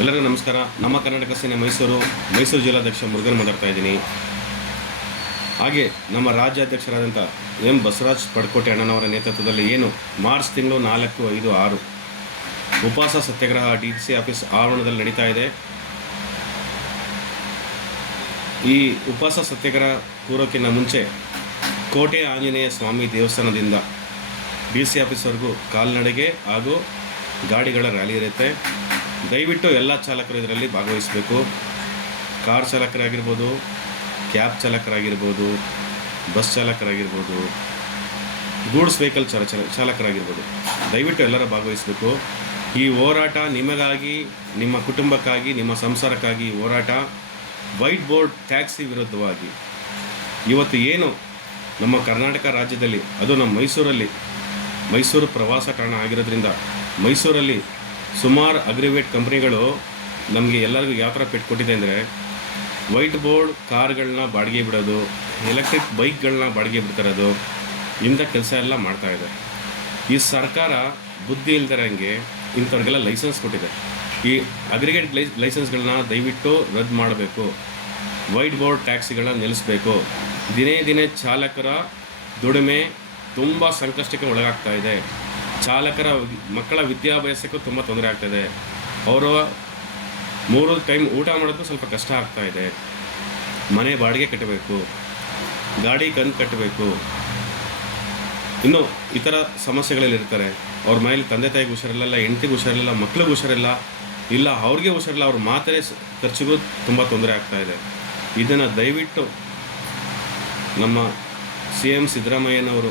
ಎಲ್ಲರಿಗೂ ನಮಸ್ಕಾರ. ನಮ್ಮ ಕರ್ನಾಟಕ ಸೇನೆ ಮೈಸೂರು ಮೈಸೂರು ಜಿಲ್ಲಾಧ್ಯಕ್ಷ ಮುರುಗನ್ ಮಾತಾಡ್ತಾ ಇದ್ದೀನಿ. ಹಾಗೆ ನಮ್ಮ ರಾಜ್ಯಾಧ್ಯಕ್ಷರಾದಂಥ ಎಂ ಬಸವರಾಜ್ ಪಡ್ಕೋಟೆ ಅಣ್ಣನವರ ನೇತೃತ್ವದಲ್ಲಿ ಏನು ಮಾರ್ಚ್ ತಿಂಗಳು ನಾಲ್ಕು ಐದು ಆರು ಉಪವಾಸ ಸತ್ಯಾಗ್ರಹ ಡಿ ಸಿ ಆಫೀಸ್ ಆವರಣದಲ್ಲಿ ನಡೀತಾ ಇದೆ. ಈ ಉಪವಾಸ ಸತ್ಯಾಗ್ರಹ ಪೂರ್ವಕ್ಕಿಂತ ಮುಂಚೆ ಕೋಟೆ ಆಂಜನೇಯ ಸ್ವಾಮಿ ದೇವಸ್ಥಾನದಿಂದ ಡಿ ಸಿ ಆಫೀಸ್ವರೆಗೂ ಕಾಲ್ನಡೆಗೆ ಹಾಗೂ ಗಾಡಿಗಳ ರ್ಯಾಲಿ ಇರುತ್ತೆ. ದಯವಿಟ್ಟು ಎಲ್ಲ ಚಾಲಕರು ಇದರಲ್ಲಿ ಭಾಗವಹಿಸಬೇಕು. ಕಾರ್ ಚಾಲಕರಾಗಿರ್ಬೋದು, ಕ್ಯಾಬ್ ಚಾಲಕರಾಗಿರ್ಬೋದು, ಬಸ್ ಚಾಲಕರಾಗಿರ್ಬೋದು, ಗೂಡ್ಸ್ ವೆಹಿಕಲ್ ಚಾಲ, ಚಾಲ- ಚಾಲಕರಾಗಿರ್ಬೋದು. ದಯವಿಟ್ಟು ಎಲ್ಲರೂ ಭಾಗವಹಿಸಬೇಕು. ಈ ಹೋರಾಟ ನಿಮಗಾಗಿ, ನಿಮ್ಮ ಕುಟುಂಬಕ್ಕಾಗಿ, ನಿಮ್ಮ ಸಂಸಾರಕ್ಕಾಗಿ ಹೋರಾಟ ವೈಟ್ ಬೋರ್ಡ್ ಟ್ಯಾಕ್ಸಿ ವಿರುದ್ಧವಾಗಿ. ಇವತ್ತು ಏನು ನಮ್ಮ ಕರ್ನಾಟಕ ರಾಜ್ಯದಲ್ಲಿ, ಅದು ನಮ್ಮ ಮೈಸೂರಲ್ಲಿ ಮೈಸೂರು ಪ್ರವಾಸ ಕಾರಣ ಆಗಿರೋದ್ರಿಂದ ಮೈಸೂರಲ್ಲಿ ಸುಮಾರು ಅಗ್ರಿವೇಟ್ ಕಂಪ್ನಿಗಳು ನಮಗೆ ಎಲ್ಲರಿಗೂ ಯಾವ ಥರ ಪೆಟ್ಟು ಕೊಟ್ಟಿದೆ ಅಂದರೆ ವೈಟ್ ಬೋರ್ಡ್ ಕಾರ್ಗಳನ್ನ ಬಾಡಿಗೆ ಬಿಡೋದು, ಎಲೆಕ್ಟ್ರಿಕ್ ಬೈಕ್ಗಳನ್ನ ಬಾಡಿಗೆ ಬಿಡ್ತಿರೋದು, ಇಂಥ ಕೆಲಸ ಎಲ್ಲ ಮಾಡ್ತಾ ಇದೆ. ಈ ಸರ್ಕಾರ ಬುದ್ಧಿ ಇಲ್ದಿರಂಗೆ ಇಂಥವ್ರಿಗೆಲ್ಲ ಲೈಸೆನ್ಸ್ ಕೊಟ್ಟಿದೆ. ಈ ಅಗ್ರಿಗೇಟ್ ಲೈ, ಲೈಸೆನ್ಸ್ಗಳನ್ನ ದಯವಿಟ್ಟು ರದ್ದು ಮಾಡಬೇಕು. ವೈಟ್ ಬೋರ್ಡ್ ಟ್ಯಾಕ್ಸಿಗಳನ್ನ ನಿಲ್ಲಿಸಬೇಕು. ದಿನೇ ದಿನೇ ಚಾಲಕರ ದುಡಿಮೆ ತುಂಬ ಸಂಕಷ್ಟಕ್ಕೆ ಒಳಗಾಗ್ತಾ ಇದೆ. ಚಾಲಕರ ಮಕ್ಕಳ ವಿದ್ಯಾಭ್ಯಾಸಕ್ಕೂ ತುಂಬ ತೊಂದರೆ ಆಗ್ತಾ ಇದೆ ಅವರು ಮೂರು ಟೈಮ್ ಊಟ ಮಾಡೋದು ಸ್ವಲ್ಪ ಕಷ್ಟ ಆಗ್ತಾ ಇದೆ. ಮನೆ ಬಾಡಿಗೆ ಕಟ್ಟಬೇಕು. ಗಾಡಿ ಕಂದು ಕಟ್ಟಬೇಕು. ಇನ್ನು ಇತರ ಸಮಸ್ಯೆಗಳಲ್ಲಿ ಇರ್ತಾರೆ. ಅವ್ರ ಮನೇಲಿ ತಂದೆ ತಾಯಿಗೆ ಹುಷಾರಿಲ್ಲ ಹೆಂಡತಿಗೆ ಹುಷಾರಿಲ್ಲ ಮಕ್ಳಿಗೆ ಹುಷಾರಿಲ್ಲ, ಇಲ್ಲ ಅವ್ರಿಗೆ ಹುಷಾರಿಲ್ಲ, ಅವ್ರ ಮಾತ್ರೆ ಖರ್ಚಿಗೂ ತುಂಬ ತೊಂದರೆ ಆಗ್ತಾ ಇದೆ. ಇದನ್ನು ದಯವಿಟ್ಟು ನಮ್ಮ ಸಿ ಎಂ ಸಿದ್ದರಾಮಯ್ಯನವರು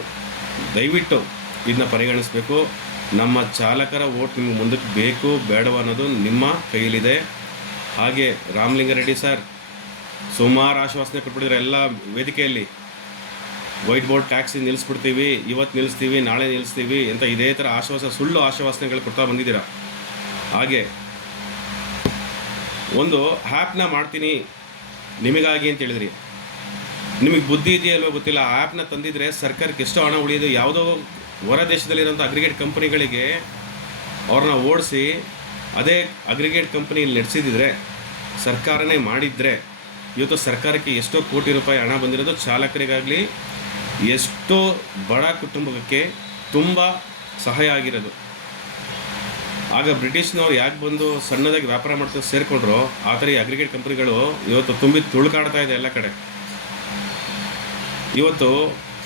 ದಯವಿಟ್ಟು ಇದನ್ನ ಪರಿಗಣಿಸಬೇಕು. ನಮ್ಮ ಚಾಲಕರ ಓಟ್ ನಿಮಗೆ ಮುಂದಕ್ಕೆ ಬೇಕು, ಬೇಡವ ಅನ್ನೋದು ನಿಮ್ಮ ಕೈಯಲ್ಲಿದೆ. ಹಾಗೆ ರಾಮಲಿಂಗಾರೆಡ್ಡಿ ಸರ್, ಸುಮಾರು ಆಶ್ವಾಸನೆ ಕೊಟ್ಬಿಟ್ಟಿದ್ರೆ ಎಲ್ಲ ವೇದಿಕೆಯಲ್ಲಿ. ವೈಟ್ ಬೋರ್ಡ್ ಟ್ಯಾಕ್ಸಿ ನಿಲ್ಲಿಸ್ಬಿಡ್ತೀವಿ ಇವತ್ತು ನಿಲ್ಲಿಸ್ತೀವಿ ನಾಳೆ ನಿಲ್ಲಿಸ್ತೀವಿ ಅಂತ ಇದೇ ಥರ ಆಶ್ವಾಸ, ಸುಳ್ಳು ಆಶ್ವಾಸನೆಗಳು ಕೊಡ್ತಾ ಬಂದಿದ್ದೀರಾ? ಹಾಗೆ ಒಂದು ಆ್ಯಪ್ನ ಮಾಡ್ತೀನಿ ನಿಮಗಾಗಿ ಅಂತ ಹೇಳಿದ್ರಿ. ನಿಮಗೆ ಬುದ್ಧಿ ಇದೆಯಲ್ವೋ ಗೊತ್ತಿಲ್ಲ. ಆ ಆ್ಯಪ್ನ ತಂದಿದ್ರೆ ಸರ್ಕಾರಕ್ಕೆ ಎಷ್ಟು ಹಣ ಉಳಿಯೋದು ಯಾವುದೋ ಹೊರ ದೇಶದಲ್ಲಿರೋಂಥ ಅಗ್ರಿಗೇಟ್ ಕಂಪ್ನಿಗಳಿಗೆ ಅವ್ರನ್ನ ಓಡಿಸಿ ಅದೇ ಅಗ್ರಿಗೇಟ್ ಕಂಪನಿ ನಡೆಸಿದ್ರೆ ಸರ್ಕಾರನೇ ಮಾಡಿದರೆ, ಇವತ್ತು ಸರ್ಕಾರಕ್ಕೆ ಎಷ್ಟೋ ಕೋಟಿ ರೂಪಾಯಿ ಹಣ ಬಂದಿರೋದು ಚಾಲಕರಿಗಾಗಲಿ, ಎಷ್ಟೋ ಬಡ ಕುಟುಂಬಕ್ಕೆ ತುಂಬ ಸಹಾಯ ಆಗಿರೋದು. ಆಗ ಬ್ರಿಟಿಷ್ನವ್ರು ಯಾಕೆ ಬಂದು ಸಣ್ಣದಾಗಿ ವ್ಯಾಪಾರ ಮಾಡ್ತಾ ಸೇರಿಕೊಂಡ್ರು, ಆ ಥರ ಈ ಅಗ್ರಿಗೇಟ್ ಕಂಪ್ನಿಗಳು ಇವತ್ತು ತುಂಬಿ ತುಳುಕಾಡ್ತಾ ಇದೆ ಎಲ್ಲ ಕಡೆ. ಇವತ್ತು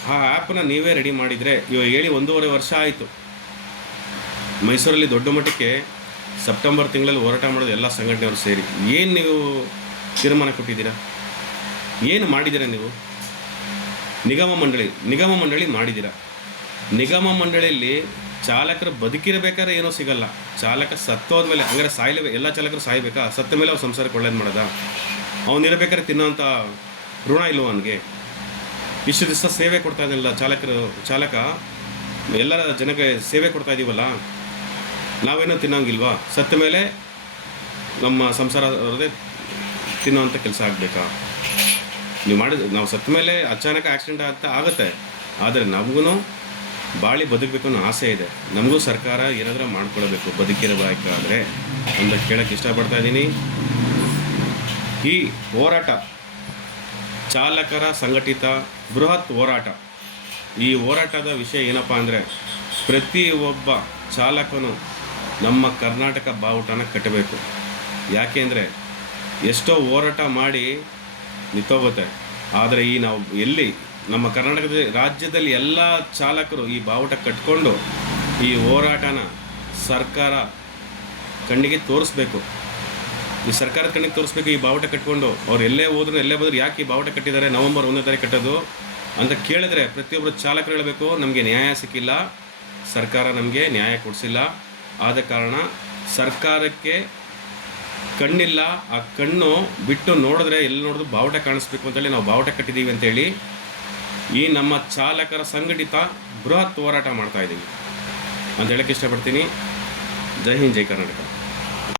ಆ ಆ್ಯಪನ್ನ ನೀವೇ ರೆಡಿ ಮಾಡಿದರೆ ಇವಾಗ ಹೇಳಿ ಒಂದೂವರೆ ವರ್ಷ ಆಯಿತು. ಮೈಸೂರಲ್ಲಿ ದೊಡ್ಡ ಮಟ್ಟಕ್ಕೆ ಸೆಪ್ಟೆಂಬರ್ ತಿಂಗಳಲ್ಲಿ ಹೋರಾಟ ಮಾಡೋದು ಎಲ್ಲ ಸಂಘಟನೆಯವರು ಸೇರಿ. ಏನು ನೀವು ತೀರ್ಮಾನ ಕೊಟ್ಟಿದ್ದೀರಾ? ಏನು ಮಾಡಿದ್ದೀರಾ ನೀವು? ನಿಗಮ ಮಂಡಳಿ ನಿಗಮ ಮಂಡಳಿ ಮಾಡಿದ್ದೀರಾ? ನಿಗಮ ಮಂಡಳಿಯಲ್ಲಿ ಚಾಲಕರು ಬದುಕಿರಬೇಕಾದ್ರೆ ಏನೂ ಸಿಗಲ್ಲ. ಚಾಲಕ ಸತ್ತೋದ ಮೇಲೆ, ಹಂಗಾರೆ ಸಾಯ್ಲೇ ಎಲ್ಲ ಚಾಲಕರು ಸಾಯ್ಬೇಕಾ? ಸತ್ತ ಮೇಲೆ ಅವ್ರು ಸಂಸಾರಕ್ಕೆ ಒಳ್ಳೇದು ಮಾಡೋದಾ? ಅವನಿರಬೇಕಾದ್ರೆ ತಿನ್ನೋಂಥ ಋಣ ಇಲ್ಲವೋ ಅವನಿಗೆ? ಇಷ್ಟು ದಿವಸ ಸೇವೆ ಕೊಡ್ತಾ ಇದ್ದಿಲ್ಲ ಚಾಲಕರು, ಚಾಲಕ. ಎಲ್ಲ ಜನಕ್ಕೆ ಸೇವೆ ಕೊಡ್ತಾ ಇದ್ದೀವಲ್ಲ, ನಾವೇನೋ ತಿನ್ನೋಂಗಿಲ್ವಾ? ಸತ್ತ ಮೇಲೆ ನಮ್ಮ ಸಂಸಾರ ತಿನ್ನೋವಂಥ ಕೆಲಸ ಆಗಬೇಕಾ? ನೀವು ಮಾಡಿದ, ನಾವು ಸತ್ತ ಮೇಲೆ ಅಚಾನಕ ಆಕ್ಸಿಡೆಂಟ್ ಆಗ್ತಾ ಆಗುತ್ತೆ. ಆದರೆ ನಮಗೂ ಬಾಳಿ ಬದುಕಬೇಕು ಅನ್ನೋ ಆಸೆ ಇದೆ. ನಮಗೂ ಸರ್ಕಾರ ಏನಾದರೂ ಮಾಡ್ಕೊಳ್ಬೇಕು ಬದುಕಿರಬೇಕಾದ್ರೆ ಅಂತ ಕೇಳೋಕ್ಕೆ ಇಷ್ಟಪಡ್ತಾ ಇದ್ದೀನಿ. ಈ ಹೋರಾಟ ಚಾಲಕರ ಸಂಘಟಿತ ಬೃಹತ್ ಹೋರಾಟ. ಈ ಹೋರಾಟದ ವಿಷಯ ಏನಪ್ಪ ಅಂದರೆ ಪ್ರತಿಯೊಬ್ಬ ಚಾಲಕನು ನಮ್ಮ ಕರ್ನಾಟಕ ಬಾವುಟನ ಕಟ್ಟಬೇಕು. ಯಾಕೆಂದರೆ ಎಷ್ಟೋ ಹೋರಾಟ ಮಾಡಿ ನಿಂತೋಗುತ್ತೆ. ಆದರೆ ಈ ನಾವು ಎಲ್ಲಿ, ನಮ್ಮ ಕರ್ನಾಟಕದ ರಾಜ್ಯದಲ್ಲಿ ಎಲ್ಲ ಚಾಲಕರು ಈ ಬಾವುಟ ಕಟ್ಕೊಂಡು ಈ ಹೋರಾಟನ ಸರ್ಕಾರ ಕಣ್ಣಿಗೆ ತೋರಿಸ್ಬೇಕು. ಈ ಸರ್ಕಾರದ ಕಣ್ಣಿಗೆ ತೋರಿಸ್ಬೇಕು ಈ ಬಾವುಟ ಕಟ್ಕೊಂಡು. ಅವ್ರು ಎಲ್ಲೇ ಹೋದ್ರು ಎಲ್ಲೇ ಬಂದ್ರು ಯಾಕೆ ಈ ಬಾವುಟ ಕಟ್ಟಿದ್ದಾರೆ? ನವೆಂಬರ್ ಒಂದನೇ ತಾರೀಕು ಕಟ್ಟೋದು. ಅಂತ ಕೇಳಿದ್ರೆ ಪ್ರತಿಯೊಬ್ಬರು ಚಾಲಕರು ಹೇಳಬೇಕು, ನಮಗೆ ನ್ಯಾಯ ಸಿಕ್ಕಿಲ್ಲ. ಸರ್ಕಾರ ನಮಗೆ ನ್ಯಾಯ ಕೊಡಿಸಿಲ್ಲ. ಆದ ಕಾರಣ ಸರ್ಕಾರಕ್ಕೆ ಕಣ್ಣಿಲ್ಲ. ಆ ಕಣ್ಣು ಬಿಟ್ಟು ನೋಡಿದ್ರೆ ಎಲ್ಲಿ ನೋಡಿದ್ರು ಬಾವುಟ ಕಾಣಿಸ್ಬೇಕು ಅಂತೇಳಿ ನಾವು ಬಾವುಟ ಕಟ್ಟಿದ್ದೀವಿ ಅಂತೇಳಿ ಈ ನಮ್ಮ ಚಾಲಕರ ಸಂಘಟಿತ ಬೃಹತ್ ಹೋರಾಟ ಮಾಡ್ತಾ ಇದ್ದೀವಿ. ಅಂತ ಹೇಳಕ್ಕೆ ಇಷ್ಟಪಡ್ತೀನಿ. ಜೈ ಹಿಂದ್, ಜೈ ಕರ್ನಾಟಕ.